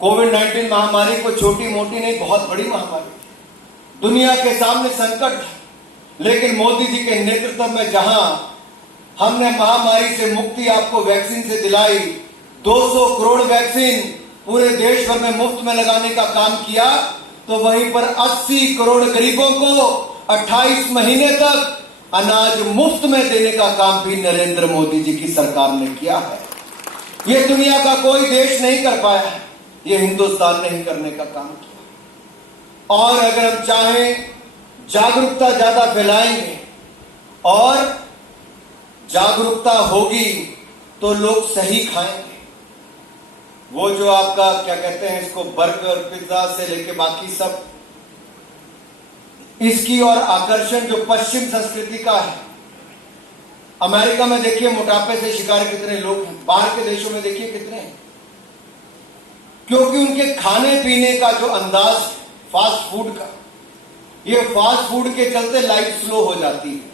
कोविड-19 महामारी को छोटी मोटी नहीं, बहुत बड़ी महामारी थी, दुनिया के सामने संकट था। लेकिन मोदी जी के नेतृत्व में जहां हमने महामारी से मुक्ति आपको वैक्सीन से दिलाई, 200 करोड़ वैक्सीन पूरे देश भर में मुफ्त में लगाने का काम किया, तो वहीं पर 80 करोड़ गरीबों को 28 महीने तक अनाज मुफ्त में देने का काम भी नरेंद्र मोदी जी की सरकार ने किया है। ये दुनिया का कोई देश नहीं कर पाया है, ये हिंदुस्तान ने ही करने का काम किया। और अगर हम चाहें जागरूकता ज्यादा फैलाएंगे और जागरूकता होगी तो लोग सही खाएंगे। वो जो आपका क्या कहते हैं इसको, बर्गर पिज्जा से लेके बाकी सब, इसकी और आकर्षण जो पश्चिम संस्कृति का है। अमेरिका में देखिए मोटापे से शिकार कितने लोग हैं, बाहर के देशों में देखिए कितने हैं, क्योंकि उनके खाने पीने का जो अंदाज फास्ट फूड का, ये फास्ट फूड के चलते लाइफ स्लो हो जाती है।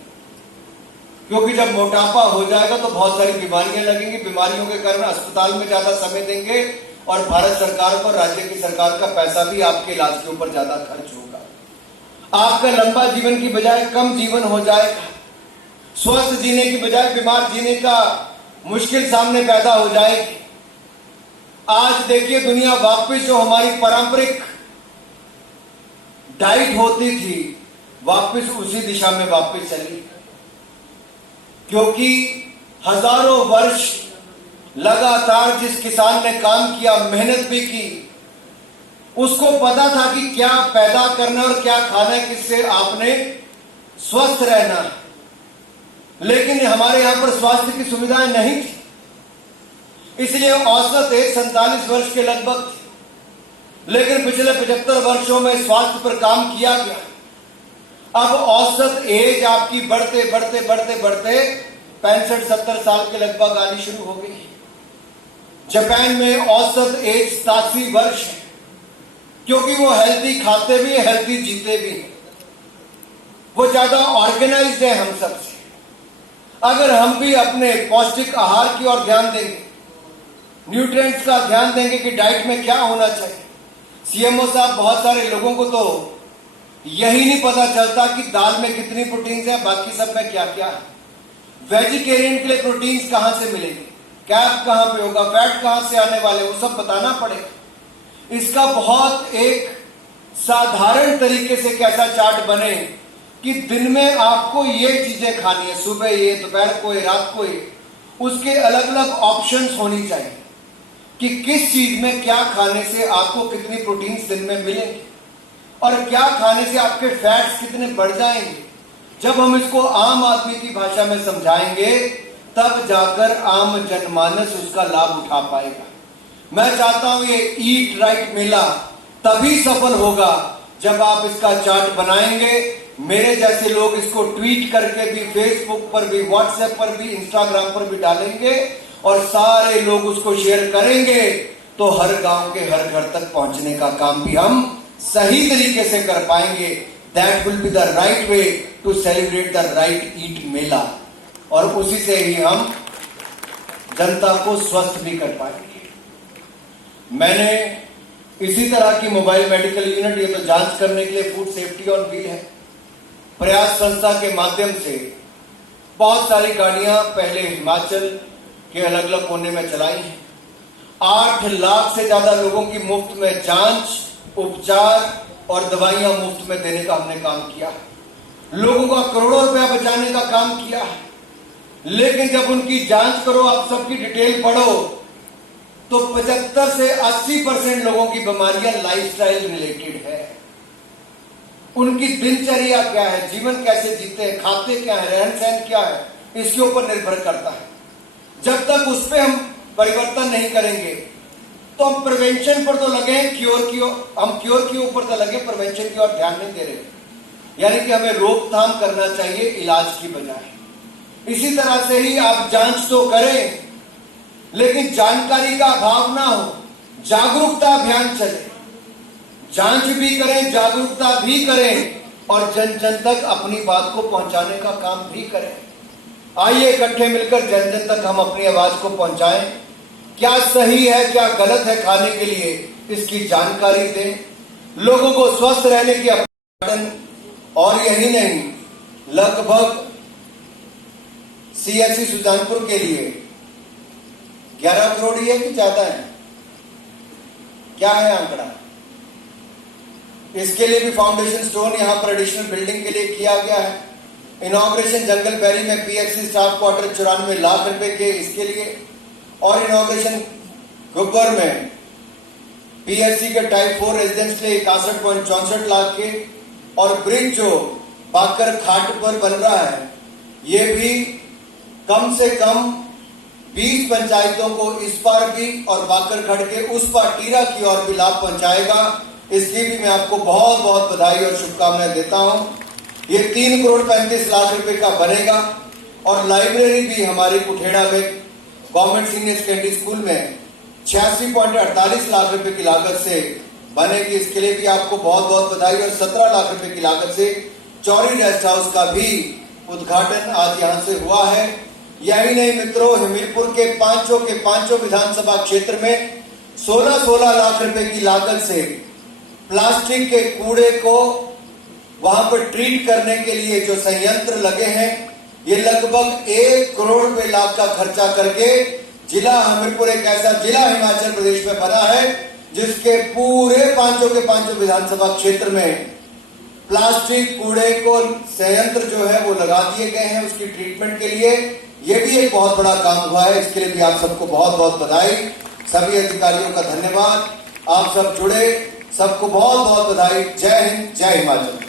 क्योंकि जब मोटापा हो जाएगा तो बहुत सारी बीमारियां लगेंगी, बीमारियों के कारण अस्पताल में ज्यादा समय देंगे और भारत सरकार को, राज्य की सरकार का पैसा भी आपके इलाज के ऊपर ज्यादा खर्च होगा। आपका लंबा जीवन की बजाय कम जीवन हो जाएगा, स्वस्थ जीने की बजाय बीमार जीने का मुश्किल सामने पैदा हो जाएगी। आज देखिए दुनिया वापस जो हमारी पारंपरिक डाइट होती थी, वापस उसी दिशा में वापस चली, क्योंकि हजारों वर्ष लगातार जिस किसान ने काम किया, मेहनत भी की, उसको पता था कि क्या पैदा करना और क्या खाना है, किससे आपने स्वस्थ रहना है। लेकिन हमारे यहां पर स्वास्थ्य की सुविधाएं नहीं थी, इसलिए औसत एज 47 वर्ष के लगभग थी। लेकिन पिछले 75 वर्षों में स्वास्थ्य पर काम किया गया। अब औसत एज आपकी बढ़ते बढ़ते बढ़ते बढ़ते 65-70 साल के लगभग आनी शुरू हो गई। जापान में औसत एज 87 वर्ष है, क्योंकि वो हेल्थी खाते भी, हेल्थी जीते भी, वो ज्यादा ऑर्गेनाइज्ड है हम सबसे। अगर हम भी अपने पौष्टिक आहार की ओर ध्यान देंगे, न्यूट्रिएंट्स का ध्यान देंगे कि डाइट में क्या होना चाहिए। सीएमओ साहब, बहुत सारे लोगों को तो यही नहीं पता चलता कि दाल में कितनी प्रोटीन्स है, बाकी सब में क्या क्या है। वेजिटेरियन के लिए प्रोटीन्स कहां से मिलेंगे, कैप कहां पे होगा, फैट कहां से आने वाले, वो सब बताना पड़ेगा। इसका बहुत एक साधारण तरीके से कैसा चार्ट बने कि दिन में आपको ये चीजें खानी है, सुबह ये, दोपहर को ये, रात को ये, उसके अलग अलग ऑप्शंस होनी चाहिए कि किस चीज में क्या खाने से आपको कितनी प्रोटीन्स दिन में मिलेंगी और क्या खाने से आपके फैट्स कितने बढ़ जाएंगे। जब हम इसको आम आदमी की भाषा में समझाएंगे, तब जाकर आम जनमानस उसका लाभ उठा पाएगा। मैं चाहता हूं ये ईट राइट मेला तभी सफल होगा जब आप इसका चार्ट बनाएंगे। मेरे जैसे लोग इसको ट्वीट करके भी, फेसबुक पर भी, व्हाट्सएप पर भी, इंस्टाग्राम पर भी डालेंगे और सारे लोग उसको शेयर करेंगे, तो हर गांव के हर घर तक पहुंचने का काम भी हम सही तरीके से कर पाएंगे। That will be the right way to celebrate the right eat mela, और उसी से ही हम जनता को स्वस्थ भी कर पाएंगे। मैंने इसी तरह की मोबाइल मेडिकल यूनिट, ये तो जांच करने के लिए फूड सेफ्टी ऑन व्हील है, प्रयास संस्था के माध्यम से बहुत सारी गाड़ियां पहले हिमाचल के अलग अलग कोने में चलाई हैं। 8 लाख से ज्यादा लोगों की मुफ्त में जांच, उपचार और दवाइयां मुफ्त में देने का हमने काम किया है। लोगों का करोड़ों रुपया बचाने का काम किया है। लेकिन जब उनकी जांच करो, आप सबकी डिटेल पढ़ो, तो 75 से 80% लोगों की बीमारियां लाइफस्टाइल रिलेटेड है। उनकी दिनचर्या क्या है, जीवन कैसे जीते हैं, खाते क्या है, रहन सहन क्या है, इसके ऊपर निर्भर करता है। जब तक उस पर हम परिवर्तन नहीं करेंगे तो हम प्रिवेंशन पर तो लगे, हम क्योर के ऊपर तो लगे, प्रिवेंशन की ओर ध्यान नहीं दे रहे। यानी कि हमें रोकथाम करना चाहिए इलाज की बजाय। इसी तरह से ही आप जांच तो करें, लेकिन जानकारी का अभाव ना हो, जागरूकता अभियान चले, जांच भी करें, जागरूकता भी करें और जन जन तक अपनी बात को पहुंचाने का काम भी करें। आइए इकट्ठे मिलकर जन जन तक हम अपनी आवाज को पहुंचाएं। क्या सही है, क्या गलत है खाने के लिए, इसकी जानकारी दें, लोगों को स्वस्थ रहने की अपील। और यही नहीं, लगभग सीएचसी सुजानपुर के लिए 11 करोड़ ही है कि ज्यादा है, क्या है आंकड़ा? इसके लिए भी फाउंडेशन स्टोन यहां पर एडिशनल बिल्डिंग के लिए किया गया है। इनॉग्रेशन जंगलबैरी में पीएचसी स्टाफ क्वार्टर 94 लाख रुपए के इसके लिए, और इनॉग्रेशन गुब्बर में पीएचसी के टाइप 4 रेजिडेंस के 61.64 लाख के, और ब्रिज जो बाकर खाट पर बन रहा है ये भी कम से कम 20 पंचायतों को इस पार भी और बाकर खड़ के उस पार टीरा की ओर भी लाभ पहुंचाएगा। इसलिए भी मैं आपको बहुत बहुत बधाई और शुभकामनाएं देता हूं। ये 3 करोड़ 35 लाख रुपए का बनेगा, और लाइब्रेरी भी हमारी कुठेड़ा में गवर्नमेंट सीनियर सेकेंडरी स्कूल में 86.48 लाख रुपए की लागत से बनेगी। इसके लिए भी आपको बहुत बहुत बधाई। और 17 लाख रुपए की लागत से चौरी रेस्ट हाउस का भी उद्घाटन आज यहां से हुआ है। यही नहीं मित्रों, हमीरपुर के पांचों विधानसभा क्षेत्र में 16 लाख रुपए की लागत से प्लास्टिक के कूड़े को वहां पर ट्रीट करने के लिए जो संयंत्र लगे हैं, ये लगभग 1 करोड़ लाख का खर्चा करके जिला हमीरपुर एक ऐसा जिला हिमाचल प्रदेश में बना है जिसके पूरे पांचों विधानसभा क्षेत्र में प्लास्टिक कूड़े को संयंत्र जो है वो लगा दिए गए हैं उसकी ट्रीटमेंट के लिए। ये भी एक बहुत बड़ा काम हुआ है, इसके लिए भी आप सबको बहुत बहुत बधाई। सभी अधिकारियों का धन्यवाद, आप सब जुड़े, सबको बहुत बहुत बधाई। जय हिंद, जय हिमाचल।